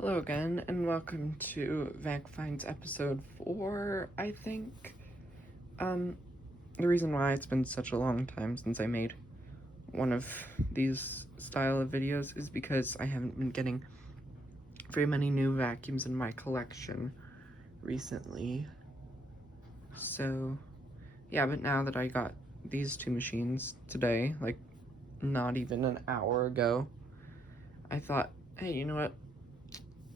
Hello again, and welcome to Vac Finds episode 4, I think. The reason why it's been such a long time since I made one of these style of videos is because I haven't been getting very many new vacuums in my collection recently. So, yeah, but now that I got these two machines today, like, not even an hour ago, I thought, hey, you know what?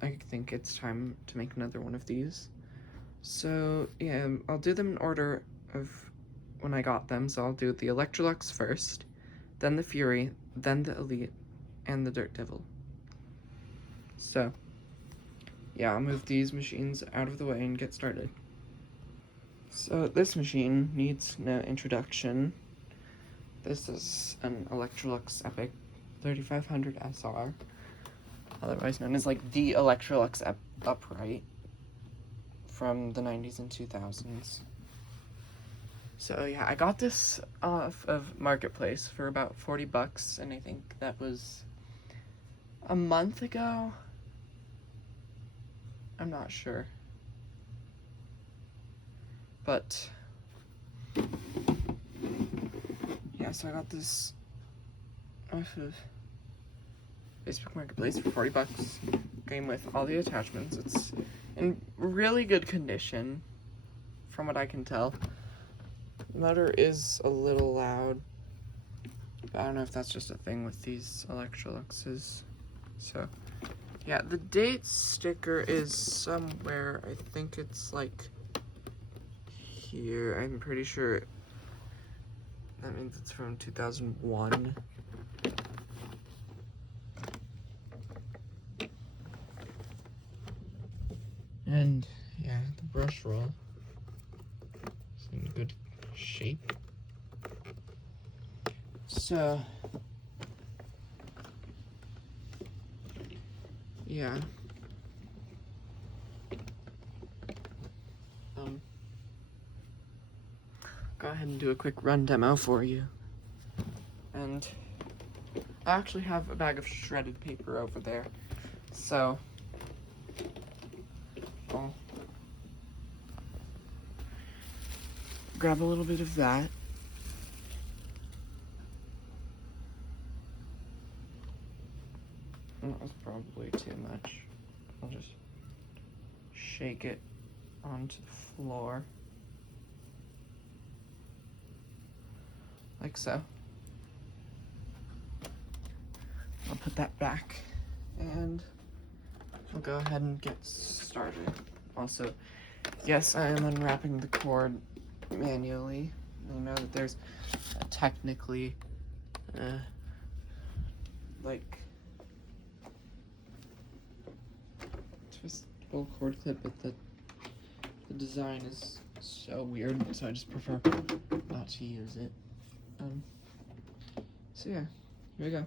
I think it's time to make another one of these. So, yeah, I'll do them in order of when I got them. So I'll do the Electrolux first, then the Fury, then the Elite, and the Dirt Devil. So, yeah, I'll move these machines out of the way and get started. So this machine needs no introduction. This is an Electrolux Epic 3500 SR, otherwise known as like the Electrolux Upright from the 90s and 2000s. So yeah, I got this off of Marketplace for about 40 bucks, and I think that was a month ago. I'm not sure. But yeah, so I got this off of Facebook Marketplace for 40 bucks. Came with all the attachments. It's in really good condition, from what I can tell. The motor is a little loud, but I don't know if that's just a thing with these Electroluxes. So, yeah, the date sticker is somewhere. I think it's like here. I'm pretty sure that means it's from 2001. And yeah, the brush roll is in good shape. So yeah. Go ahead and do a quick run demo for you. And I actually have a bag of shredded paper over there. So I'll grab a little bit of that. That was probably too much. I'll just shake it onto the floor. Like so. I'll put that back and I'll go ahead and get started. Also, yes, I am unwrapping the cord manually. I know that there's a technically like twistable cord clip, but the design is so weird, so I just prefer not to use it. So yeah, here we go.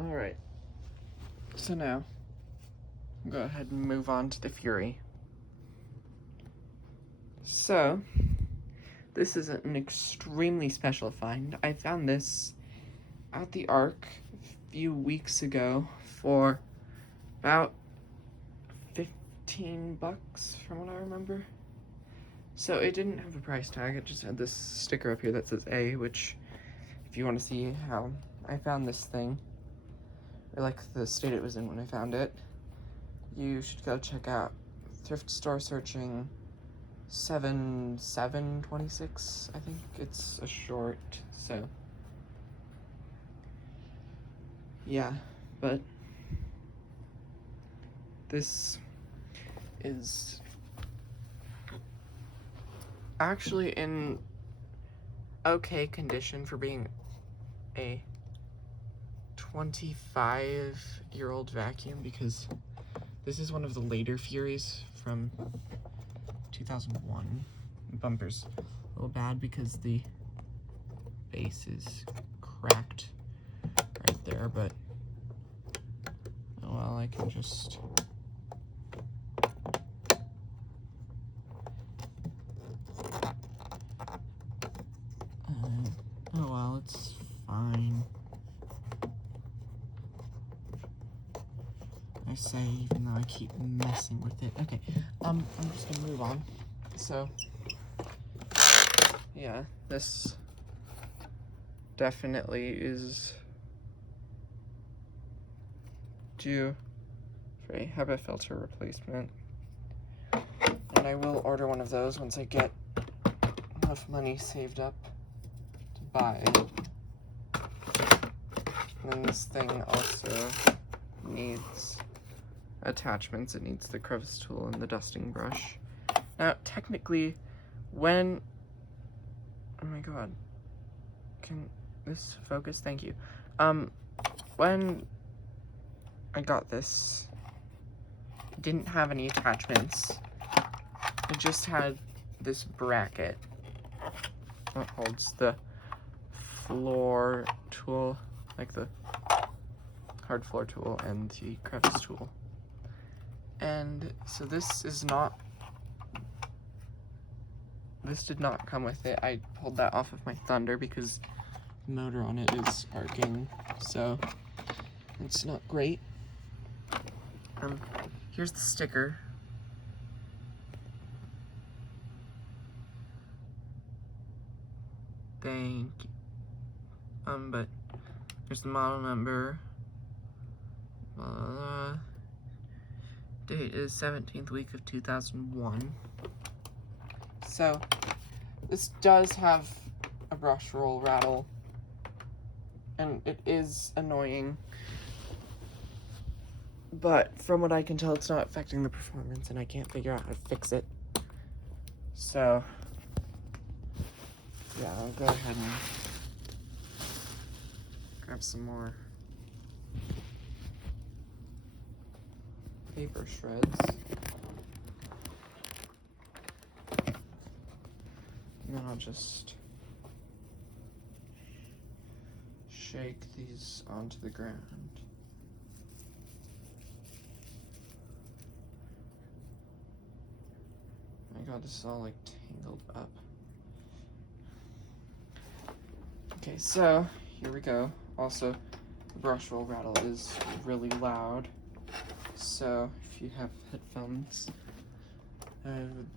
Alright, so now, I'll go ahead and move on to the Fury. So, this is an extremely special find. I found this at the Arc a few weeks ago for about 15 bucks from what I remember. So it didn't have a price tag, it just had this sticker up here that says A, which if you want to see how I found this thing, or like the state it was in when I found it, you should go check out Thrift Store Searching 7726, I think it's a short, so yeah, but this is actually in okay condition for being a 25-year-old vacuum, because this is one of the later Furies from 2001. The bumper's a little bad because the base is cracked right there, but oh well, I can just oh well, it's fine. I say, even though I keep messing with it. Okay, I'm just gonna move on. So, yeah, this definitely is due for a HEPA filter replacement. And I will order one of those once I get enough money saved up to buy it. And then this thing also needs attachments. It needs the crevice tool and the dusting brush. Now, technically, when... Oh my god. Can this focus? Thank you. When I got this, it didn't have any attachments. It just had this bracket that holds the floor tool, like the hard floor tool and the crevice tool. And so this did not come with it. I pulled that off of my Thunder because the motor on it is arcing, so it's not great. Here's the sticker. Thank you. But here's the model number. Date is 17th week of 2001. So, this does have a brush roll rattle, and it is annoying, but from what I can tell, it's not affecting the performance, and I can't figure out how to fix it. So, yeah, I'll go ahead and grab some more paper shreds. And then I'll just shake these onto the ground. Oh my god, this is all like tangled up. Okay, so here we go. Also, the brush roll rattle is really loud. So if you have headphones, I would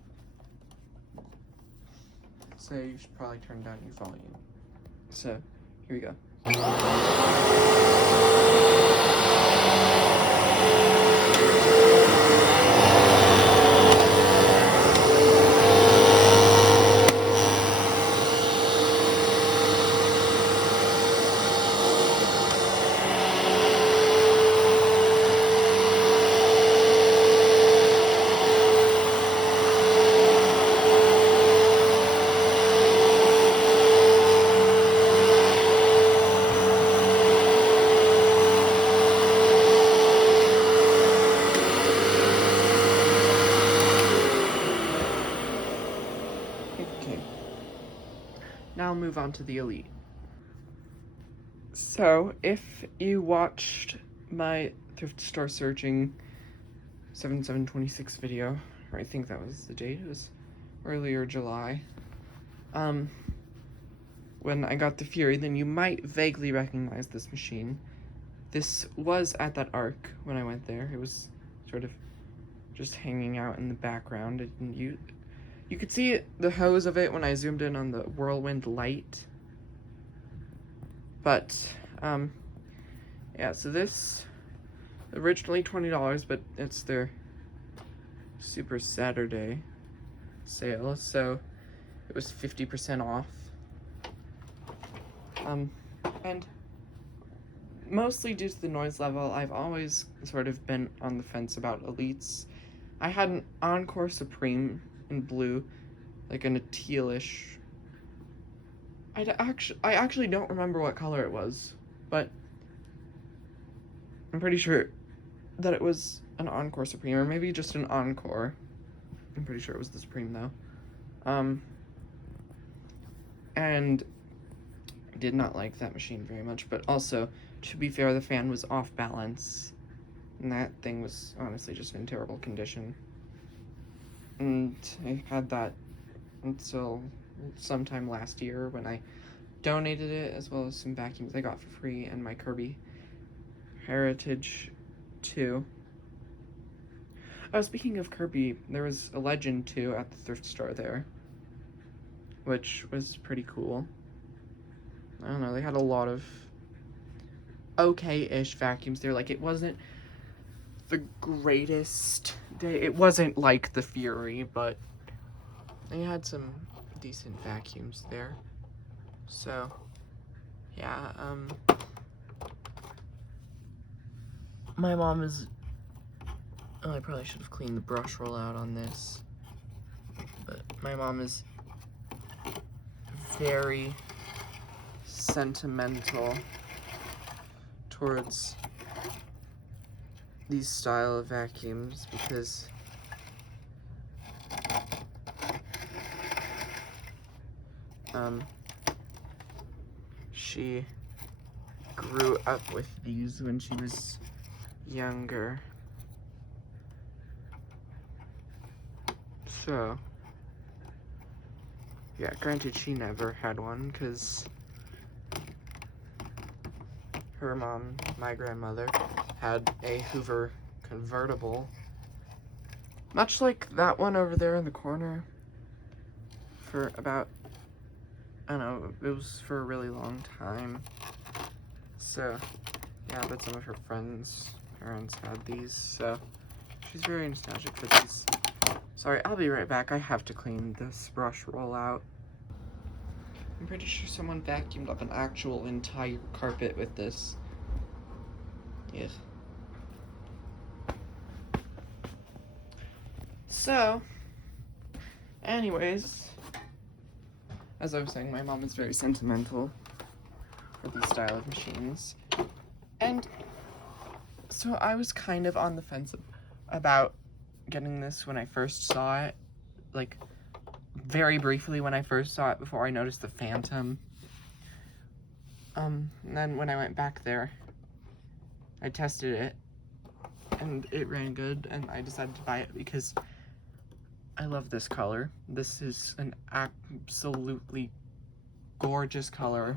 say you should probably turn down your volume. So here we go. Now I'll move on to the Elite. So, if you watched my thrift store searching 7/7/26 video, or I think that was the date, it was earlier July, when I got the Fury, then you might vaguely recognize this machine. This was at that arc when I went there. It was sort of just hanging out in the background. You could see the hose of it when I zoomed in on the whirlwind light. But, yeah, so this, originally $20, but it's their Super Saturday sale, so it was 50% off. And mostly due to the noise level, I've always sort of been on the fence about Elites, I had an Encore Supreme in blue, like in a tealish. I actually don't remember what color it was, but I'm pretty sure that it was an Encore Supreme, or maybe just an Encore. I'm pretty sure it was the Supreme though. And I did not like that machine very much, but also, to be fair, the fan was off balance, and that thing was honestly just in terrible condition. And I had that until sometime last year when I donated it, as well as some vacuums I got for free, and my Kirby Heritage 2. Oh, speaking of Kirby, there was a Legend 2 at the thrift store there, which was pretty cool. I don't know, they had a lot of okay-ish vacuums there. Like, it wasn't the greatest. It wasn't like the Fury, but they had some decent vacuums there. So, yeah, my mom is... Oh, I probably should have cleaned the brush roll out on this. But my mom is very sentimental towards these style of vacuums because she grew up with these when she was younger. So, yeah, granted she never had one because her mom, my grandmother, had a Hoover convertible, much like that one over there in the corner, for about, I don't know, it was for a really long time. So, yeah, but some of her friends' parents had these, so she's very nostalgic for these. Sorry, I'll be right back. I have to clean this brush roll out. I'm pretty sure someone vacuumed up an actual entire carpet with this. Yes. So, anyways, as I was saying, my mom is very sentimental for these style of machines. And so I was kind of on the fence about getting this when I first saw it, like very briefly when I first saw it before I noticed the Fantom. And then when I went back there, I tested it and it ran good, and I decided to buy it because I love this color. This is an absolutely gorgeous color.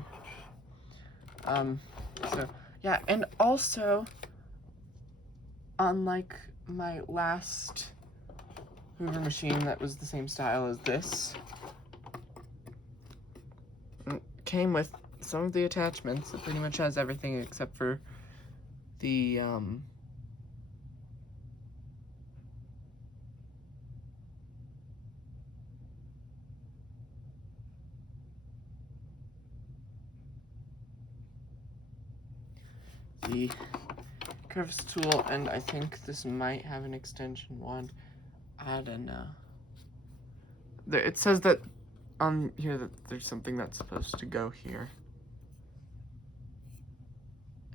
So yeah, and also, unlike my last Hoover machine that was the same style as this, it came with some of the attachments. It pretty much has everything except for the crevice tool, and I think this might have an extension wand. I don't know. It says that on here that there's something that's supposed to go here.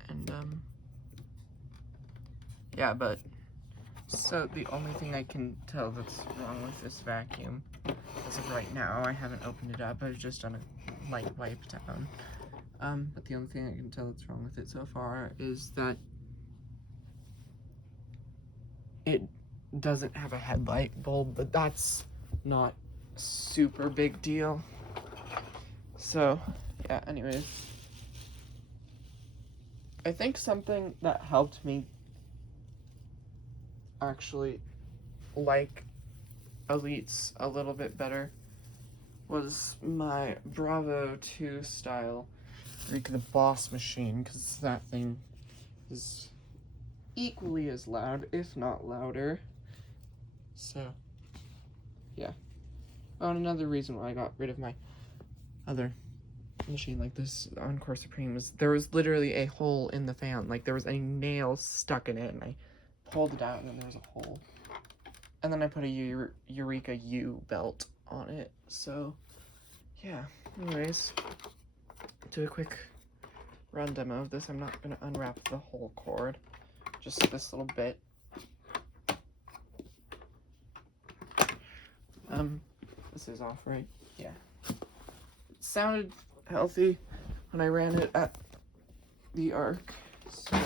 And yeah, but so the only thing I can tell that's wrong with this vacuum as of right now, I haven't opened it up, I've just done a light wipe down. But the only thing I can tell that's wrong with it so far is that it doesn't have a headlight bulb, but that's not super big deal. So, yeah, anyways. I think something that helped me actually like Elites a little bit better was my Bravo 2 style, like the Boss machine, because that thing is equally as loud, if not louder. So, yeah. Oh, and another reason why I got rid of my other machine like this, Encore Supreme, is there was literally a hole in the fan. Like, there was a nail stuck in it, and I pulled it out, and then there was a hole. And then I put a Eureka U belt on it. So, yeah. Anyways, do a quick run demo of this. I'm not going to unwrap the whole cord. Just this little bit. This is off, right? Yeah. It sounded healthy when I ran it at the Arc. So,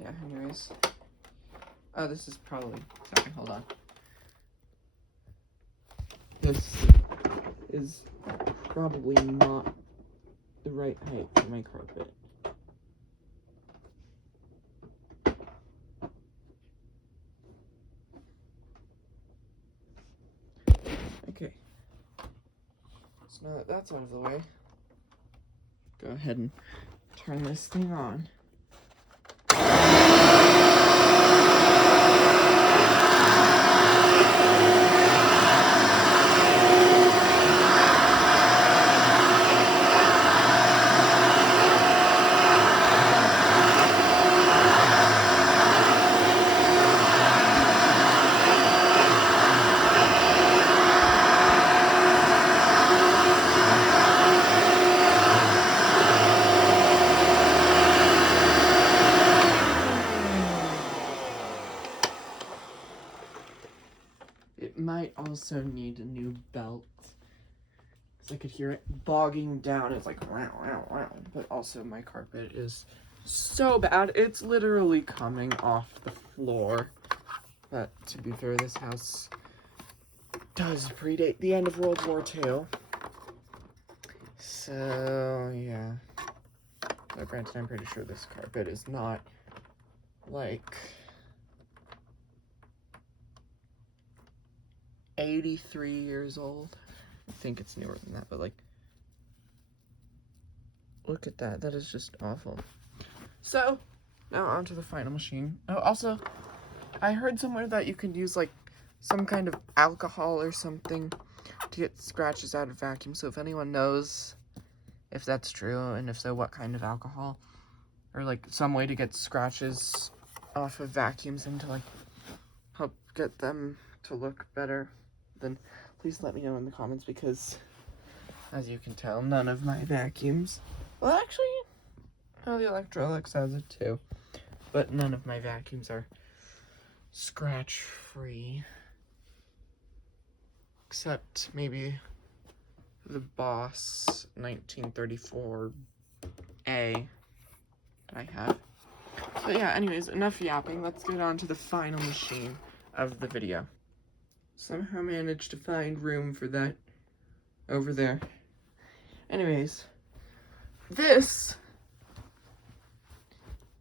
yeah, anyways. Oh, this is probably... Sorry, hold on. This is probably not the right height for my carpet. Okay. So now that that's out of the way, go ahead and turn this thing on. It might also need a new belt, because I could hear it bogging down. It's like wow, wow, wow. But also my carpet is so bad. It's literally coming off the floor. But to be fair, this house does predate the end of World War II. So, yeah. But granted, I'm pretty sure this carpet is not, like, 83 years old. I think it's newer than that, but, like, look at that. That is just awful. So, now onto the final machine. Oh, also, I heard somewhere that you could use, like, some kind of alcohol or something to get scratches out of vacuum. So if anyone knows if that's true, and if so, what kind of alcohol, or like some way to get scratches off of vacuums and to like help get them to look better, then please let me know in the comments, because as you can tell, none of my vacuums, well actually, oh, the Electrolux has it too, but none of my vacuums are scratch free, except maybe the Boss 1934A that I have. But yeah, anyways, enough yapping. Let's get on to the final machine of the video. Somehow managed to find room for that over there. Anyways, this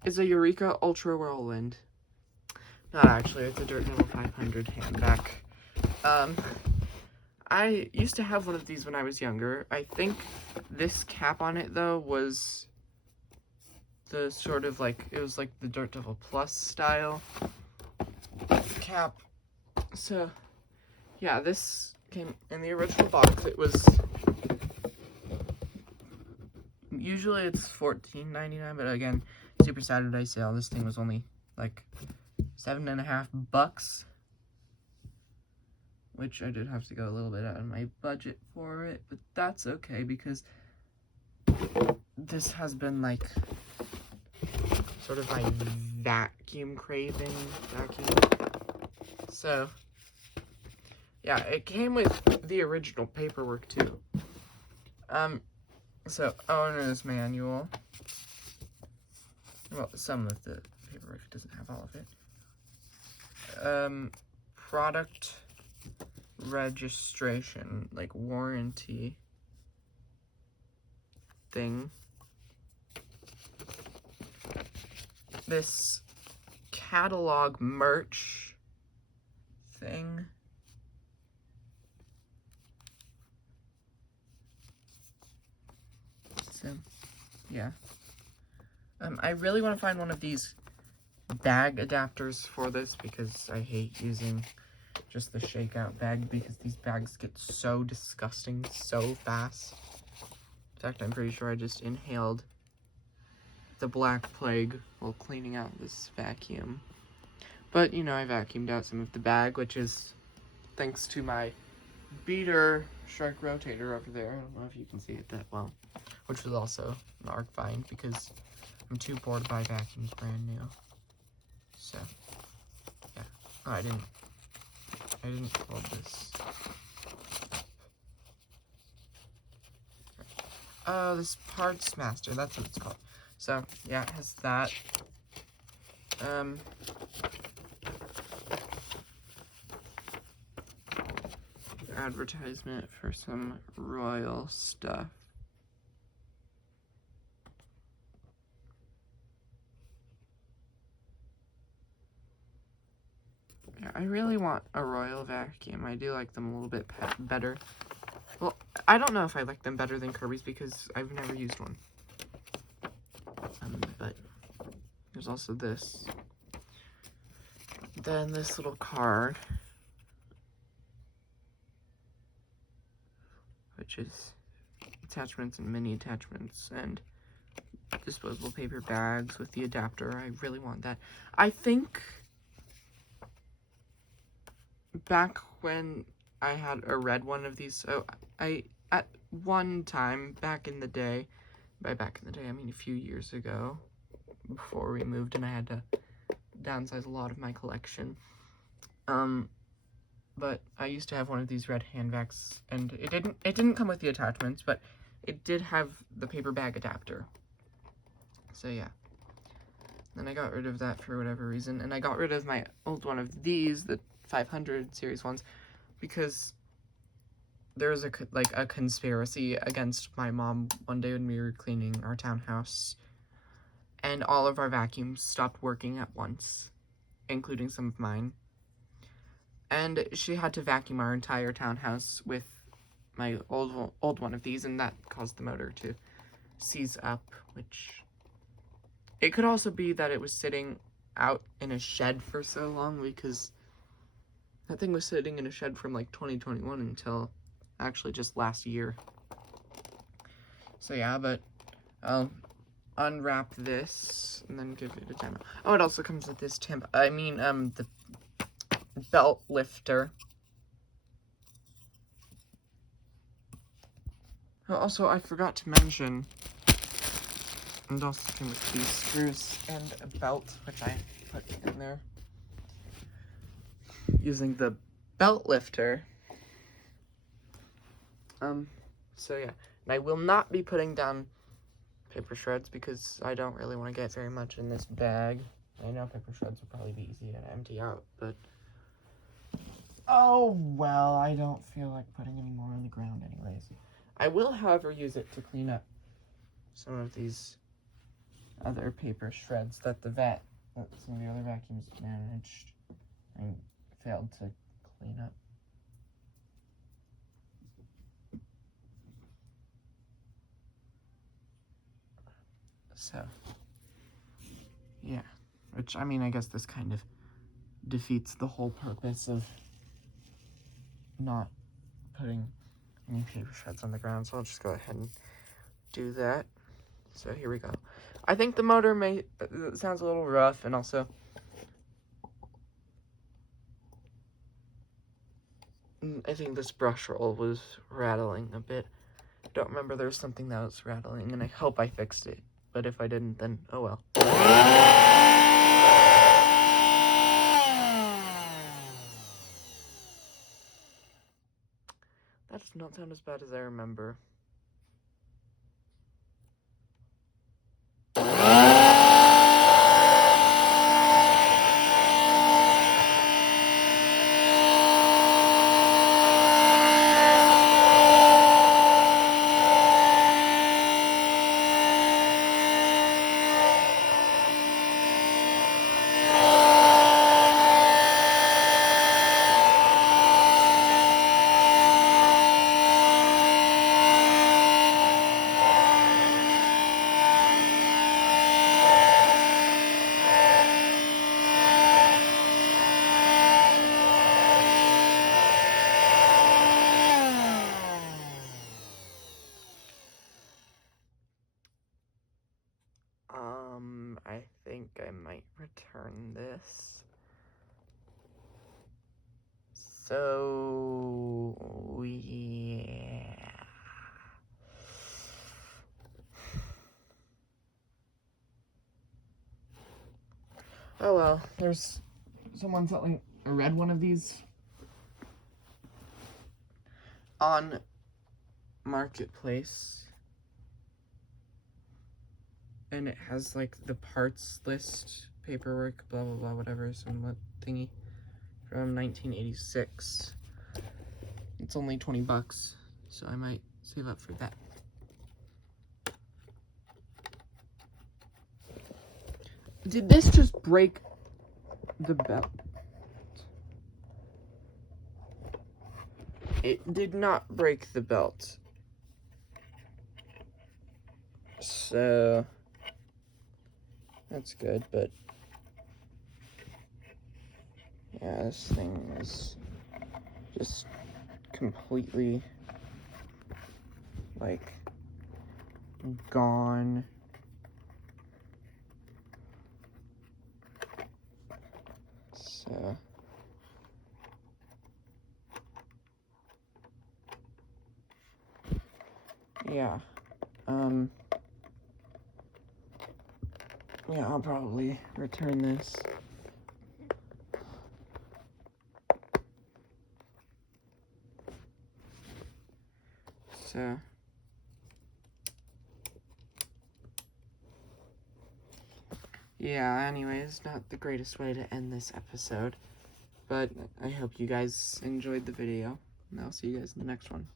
is a Eureka Ultra Whirlwind. Not actually, it's a Dirt Devil 500 handback. I used to have one of these when I was younger. I think this cap on it, though, was the sort of like, it was like the Dirt Devil Plus style cap. So, yeah, this came in the original box. It was, usually it's $14.99, but again, Super Saturday sale, this thing was only like $7.50. Which I did have to go a little bit out of my budget for it, but that's okay, because this has been like sort of my vacuum craving So yeah, it came with the original paperwork too. So owner's manual. Well, some of the paperwork, doesn't have all of it. Product registration, like warranty thing. This catalog merch thing. So, yeah. I really want to find one of these bag adapters for this, because I hate using just the shakeout bag, because these bags get so disgusting so fast. In fact, I'm pretty sure I just inhaled the Black Plague while cleaning out this vacuum. But, you know, I vacuumed out some of the bag, which is thanks to my beater shrink rotator over there. I don't know if you can see it that well. Which was also an arc find because I'm too bored to buy vacuums brand new. So, yeah. Oh, I didn't hold this. Oh, this Parts Master, that's what it's called. So, yeah, it has that. Advertisement for some Royal stuff. Yeah, I really want a Royal vacuum. I do like them a little bit better. Well, I don't know if I like them better than Kirby's because I've never used one. But there's also this. Then this little card, which is attachments and mini attachments and disposable paper bags with the adapter. I really want that. I think back when I had a red one of these, so at one time back in the day, by back in the day I mean a few years ago, before we moved and I had to downsize a lot of my collection, but I used to have one of these red hand vacs, and it didn't come with the attachments, but it did have the paper bag adapter. So yeah. Then I got rid of that for whatever reason, and I got rid of my old one of these, the 500 series ones, because there was a conspiracy against my mom one day when we were cleaning our townhouse, and all of our vacuums stopped working at once, including some of mine. And she had to vacuum our entire townhouse with my old one of these, and that caused the motor to seize up, which... It could also be that it was sitting out in a shed for so long, because that thing was sitting in a shed from like 2021 until actually just last year. So yeah, but I'll unwrap this and then give it a demo. Oh, it also comes with this the belt lifter. Oh, also, I forgot to mention, and also came with these screws and a belt, which I put in there. Using the belt lifter. So yeah. And I will not be putting down paper shreds because I don't really want to get very much in this bag. I know paper shreds would probably be easy to empty out, but... Oh, well, I don't feel like putting any more on the ground anyways. I will, however, use it to clean up some of these other paper shreds that some of the other vacuums managed and failed to clean up. So, yeah. Which, I mean, I guess this kind of defeats the whole purpose of not putting any paper shreds on the ground, so I'll just go ahead and do that. So here we go. I think the motor sounds a little rough, and also I think this brush roll was rattling a bit. Don't remember, there was something that was rattling, and I hope I fixed it, but if I didn't, then oh well. That does not sound as bad as I remember. So, yeah. Oh well, there's someone selling a red one of these on Marketplace. And it has like the parts list, paperwork, blah blah blah, whatever, some thingy from 1986. It's only 20 bucks, so I might save up for that. Did this just break the belt? It did not break the belt. So that's good, but yeah, this thing is just completely like gone. So yeah, yeah, I'll probably return this. So yeah, anyways, not the greatest way to end this episode, but I hope you guys enjoyed the video, and I'll see you guys in the next one.